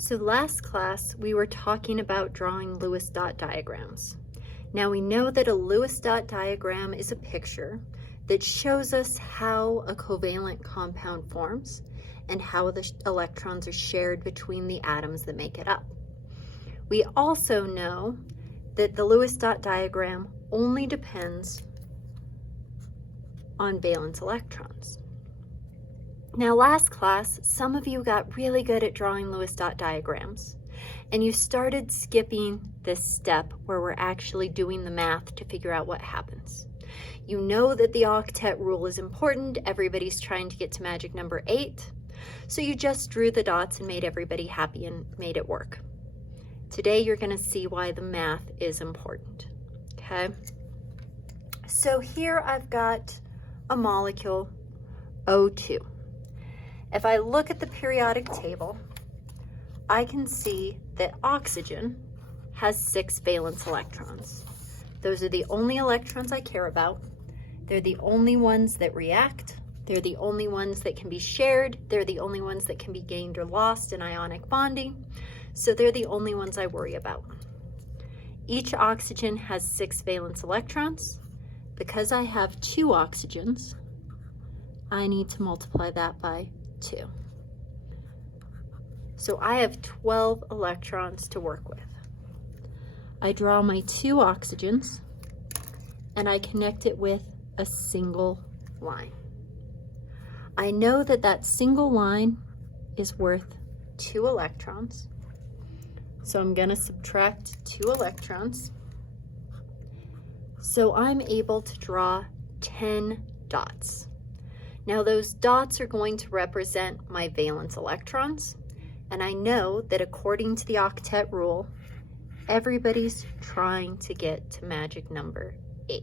So last class, we were talking about drawing Lewis dot diagrams. Now we know that a Lewis dot diagram is a picture that shows us how a covalent compound forms and how the electrons are shared between the atoms that make it up. We also know that the Lewis dot diagram only depends on valence electrons. Now last class, some of you got really good at drawing Lewis dot diagrams, and you started skipping this step where we're actually doing the math to figure out what happens. You know that the octet rule is important. Everybody's trying to get to magic number 8, so you just drew the dots and made everybody happy and made it work. Today you're going to see why the math is important, okay? So here I've got a molecule, O2. If I look at the periodic table, I can see that oxygen has 6 valence electrons. Those are the only electrons I care about. They're the only ones that react. They're the only ones that can be shared. They're the only ones that can be gained or lost in ionic bonding. So they're the only ones I worry about. Each oxygen has 6 valence electrons. Because I have 2 oxygens, I need to multiply that by 2. So I have 12 electrons to work with. I draw my 2 oxygens and I connect it with a single line. I know that that single line is worth 2 electrons. So I'm going to subtract 2 electrons. So I'm able to draw 10 dots. Now those dots are going to represent my valence electrons, and I know that according to the octet rule, everybody's trying to get to magic number 8.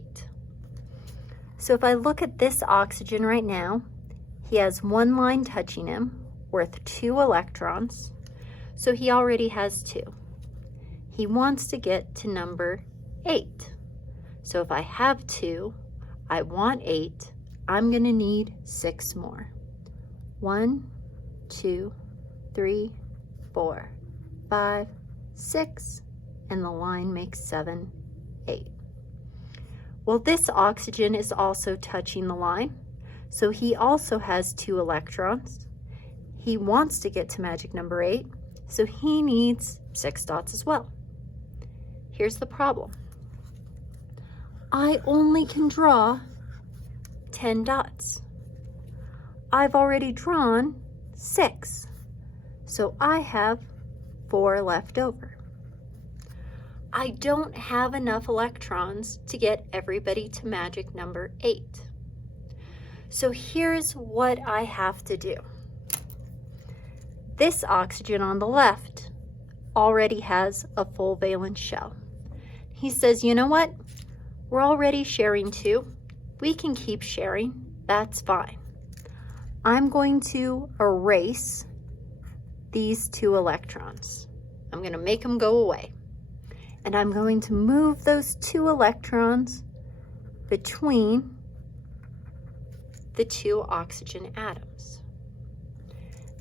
So if I look at this oxygen right now, he has 1 line touching him worth 2 electrons, so he already has 2. He wants to get to number 8. So if I have 2, I want 8, I'm going to need 6 more. 1, 2, 3, 4, 5, 6, and the line makes 7, 8. Well, this oxygen is also touching the line, so he also has 2 electrons. He wants to get to magic number 8, so he needs 6 dots as well. Here's the problem. I only can draw 10 dots. I've already drawn 6, so I have 4 left over. I don't have enough electrons to get everybody to magic number 8. So here's what I have to do. This oxygen on the left already has a full valence shell. He says, you know what? We're already sharing 2. We can keep sharing. That's fine. I'm going to erase these 2 electrons. I'm going to make them go away. And I'm going to move those 2 electrons between the 2 oxygen atoms.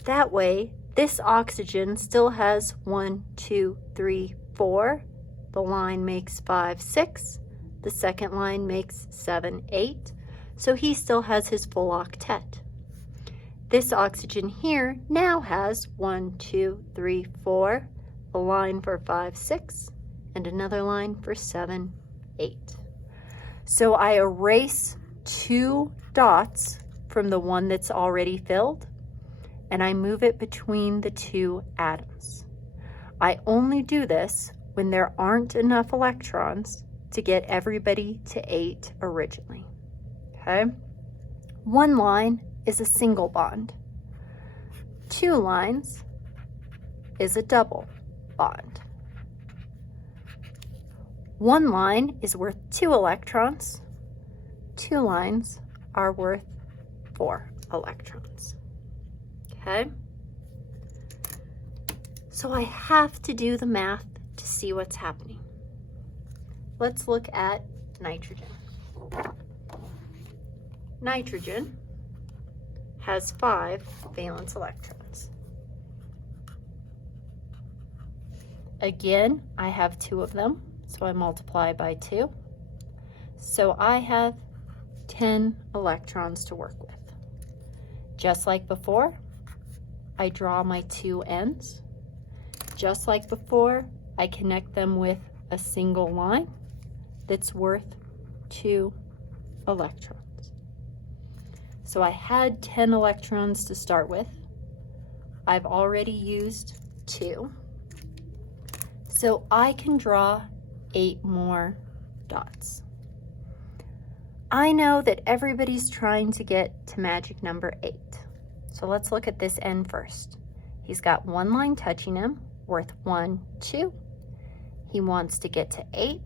That way, this oxygen still has 1, 2, 3, 4. The line makes 5, 6. The second line makes 7, 8. So he still has his full octet. This oxygen here now has 1, 2, 3, 4, a line for 5, 6, and another line for 7, 8. So I erase 2 dots from the one that's already filled, and I move it between the 2 atoms. I only do this when there aren't enough electrons to get everybody to 8 originally, okay? 1 line is a single bond. 2 lines is a double bond. 1 line is worth 2 electrons. 2 lines are worth 4 electrons, okay? So I have to do the math to see what's happening. Let's look at nitrogen. Nitrogen has 5 valence electrons. Again, I have 2 of them, so I multiply by 2. So I have 10 electrons to work with. Just like before, I draw my 2 ends. Just like before, I connect them with a single line that's worth 2 electrons. So I had 10 electrons to start with. I've already used 2. So I can draw 8 more dots. I know that everybody's trying to get to magic number 8. So let's look at this end first. He's got 1 line touching him, worth 1, 2. He wants to get to 8.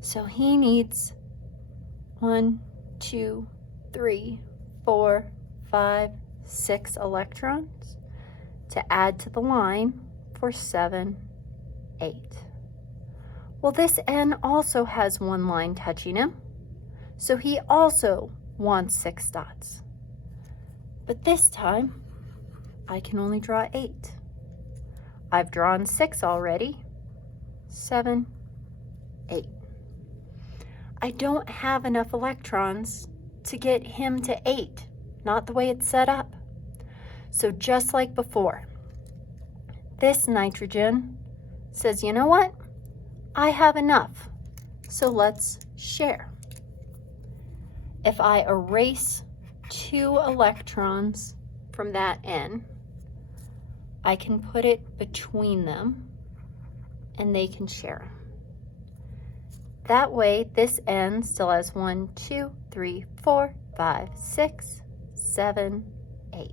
So he needs 1, 2, 3, 4, 5, 6 electrons to add to the line for 7, 8. Well, this N also has 1 line touching him, so he also wants 6 dots. But this time, I can only draw 8. I've drawn 6 already. 7, 8. I don't have enough electrons to get him to 8, not the way it's set up. So just like before, this nitrogen says, you know what? I have enough, so let's share. If I erase 2 electrons from that N, I can put it between them and they can share. That way, this N still has 1, 2, 3, 4, 5, 6, 7, 8.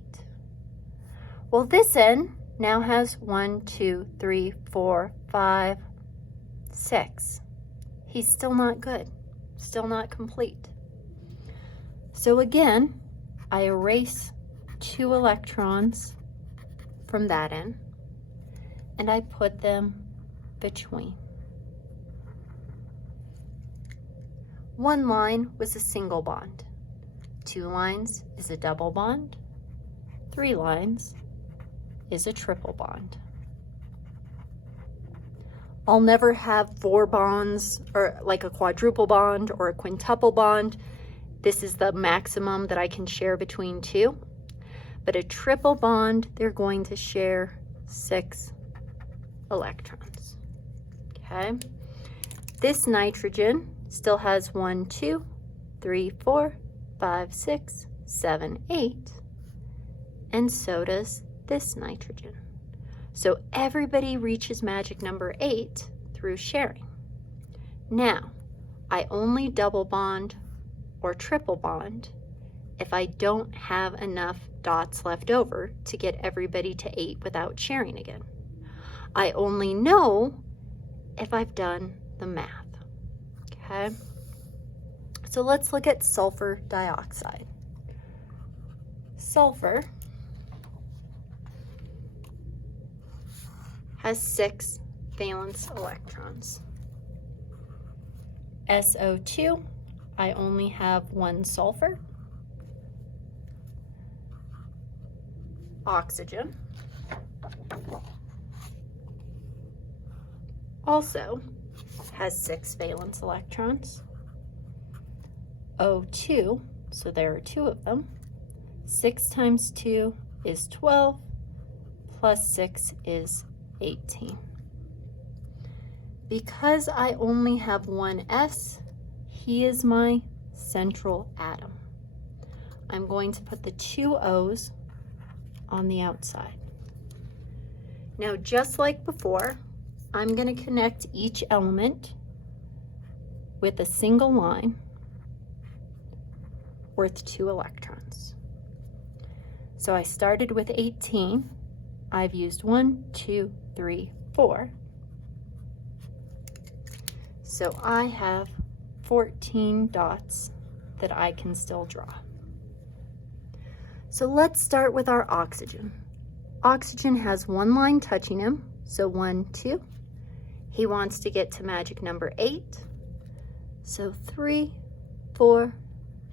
Well, this N now has 1, 2, 3, 4, 5, 6. He's still not good, still not complete. So again, I erase 2 electrons from that N, and I put them between. 1 line was a single bond. 2 lines is a double bond. 3 lines is a triple bond. I'll never have 4 bonds, or like a quadruple bond or a quintuple bond. This is the maximum that I can share between 2. But a triple bond, they're going to share 6 electrons. Okay? This nitrogen still has 1, 2, 3, 4, 5, 6, 7, 8. And so does this nitrogen. So everybody reaches magic number 8 through sharing. Now, I only double bond or triple bond if I don't have enough dots left over to get everybody to 8 without sharing again. I only know if I've done the math. Okay? So let's look at sulfur dioxide. Sulfur has 6 valence electrons. SO2, I only have 1 sulfur. Oxygen also has 6 valence electrons. O2, so there are 2 of them. 6 times 2 is 12, plus 6 is 18. Because I only have 1 S, he is my central atom. I'm going to put the 2 O's on the outside. Now, just like before, I'm going to connect each element with a single line worth 2 electrons. So I started with 18. I've used 1, 2, 3, 4. So I have 14 dots that I can still draw. So let's start with our oxygen. Oxygen has 1 line touching him, so 1, 2. He wants to get to magic number 8. So 3, 4,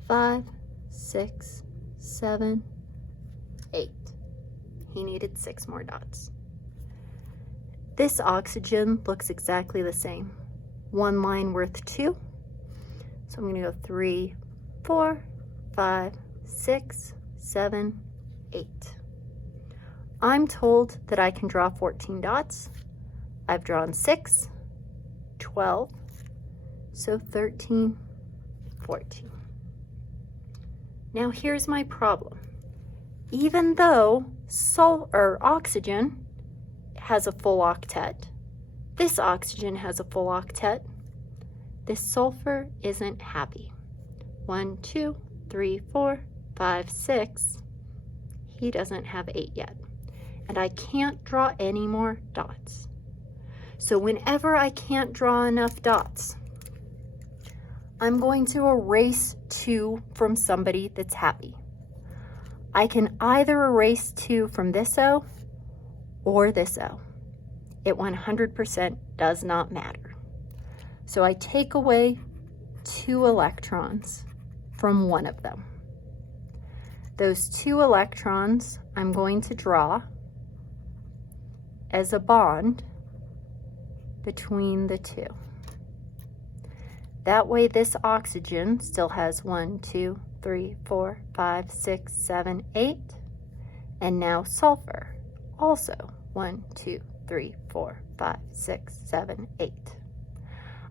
5, 6, 7, 8. He needed 6 more dots. This oxygen looks exactly the same. One line worth 2. So I'm going to go 3, 4, 5, 6, 7, 8. I'm told that I can draw 14 dots. I've drawn 6, 12, so 13, 14. Now here's my problem. Even though oxygen has a full octet, this oxygen has a full octet, this sulfur isn't happy. 1, 2, 3, 4, 5, 6. He doesn't have 8 yet. And I can't draw any more dots. So whenever I can't draw enough dots, I'm going to erase 2 from somebody that's happy. I can either erase 2 from this O or this O. It 100% does not matter. So I take away 2 electrons from one of them. Those 2 electrons I'm going to draw as a bond between the 2. That way this oxygen still has 1, 2, 3, 4, 5, 6, 7, 8. And now sulfur, also 1, 2, 3, 4, 5, 6, 7, 8.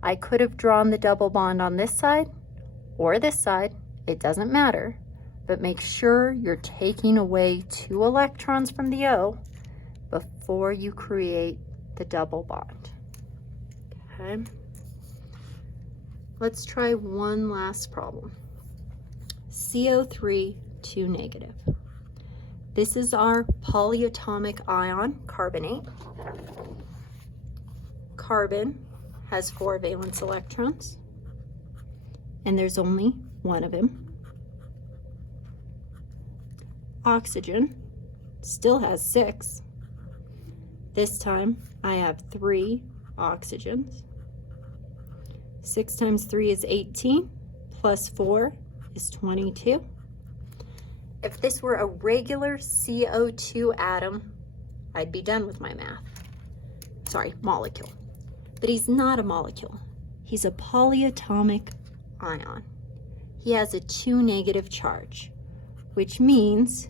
I could have drawn the double bond on this side or this side, it doesn't matter, but make sure you're taking away 2 electrons from the O before you create the double bond. Okay. Let's try one last problem. CO3, 2 negative. This is our polyatomic ion, carbonate. Carbon has 4 valence electrons, and there's only one of them. Oxygen still has 6. This time I have 3 oxygens. 6 times 3 is 18, plus 4 is 22. If this were a regular CO2 atom, I'd be done with my math. Sorry, molecule. But he's not a molecule. He's a polyatomic ion. He has a 2 negative charge, which means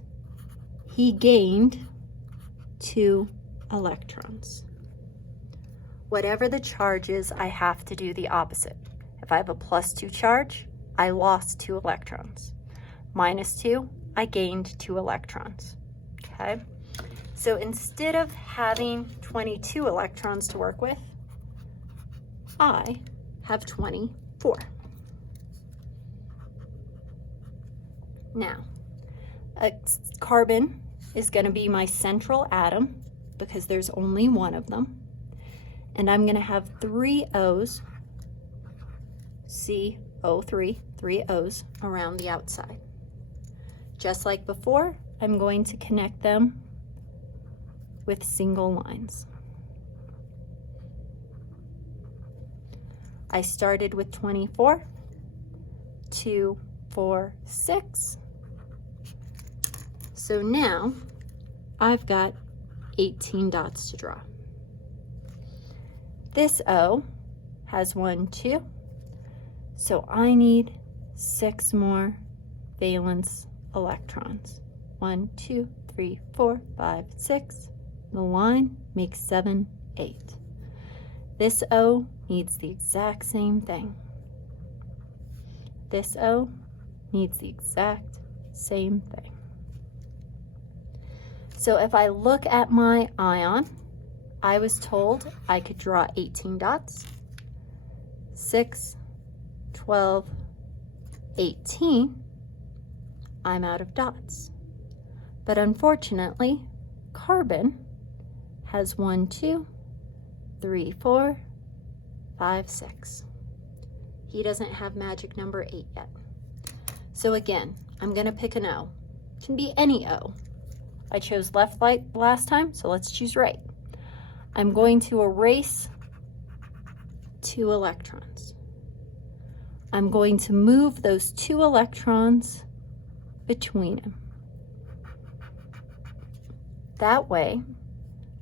he gained 2 electrons. Whatever the charge is, I have to do the opposite. If I have a +2 charge, I lost 2 electrons. -2, I gained 2 electrons. Okay? So instead of having 22 electrons to work with, I have 24. Now, carbon is going to be my central atom because there's only one of them. And I'm going to have 3 O's, CO3, 3 O's around the outside. Just like before, I'm going to connect them with single lines. I started with 24, 2, 4, 6. So now I've got 18 dots to draw. This O has 1, 2, so I need 6 more valence electrons. 1, 2, 3, 4, 5, 6. The line makes 7, 8. This O needs the exact same thing. This O needs the exact same thing. So if I look at my ion, I was told I could draw 18 dots. 6, 12, 18. I'm out of dots. But unfortunately, carbon has 1, 2, 3, 4, 5, 6. He doesn't have magic number 8 yet. So again, I'm going to pick an O. It can be any O. I chose left last time, so let's choose right. I'm going to erase 2 electrons. I'm going to move those 2 electrons between them. That way,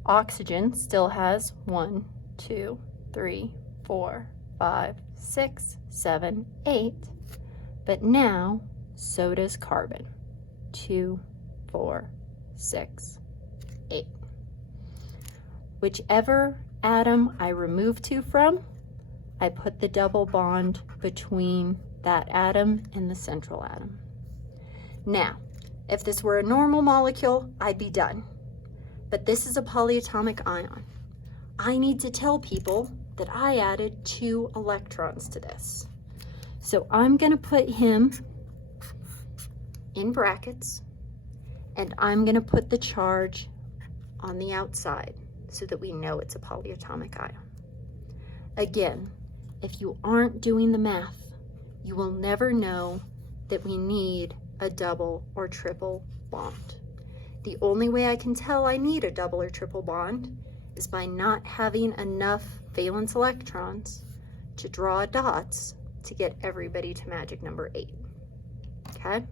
Oxygen still has 1, 2, 3, 4, 5, 6, 7, 8. But now, so does carbon. 2, 4, 6, 8. Whichever atom I remove 2 from, I put the double bond between that atom and the central atom. Now, if this were a normal molecule, I'd be done. But this is a polyatomic ion. I need to tell people that I added 2 electrons to this. So I'm going to put him in brackets, and I'm going to put the charge on the outside so that we know it's a polyatomic ion. Again, if you aren't doing the math, you will never know that we need a double or triple bond. The only way I can tell I need a double or triple bond is by not having enough valence electrons to draw dots to get everybody to magic number 8. Okay?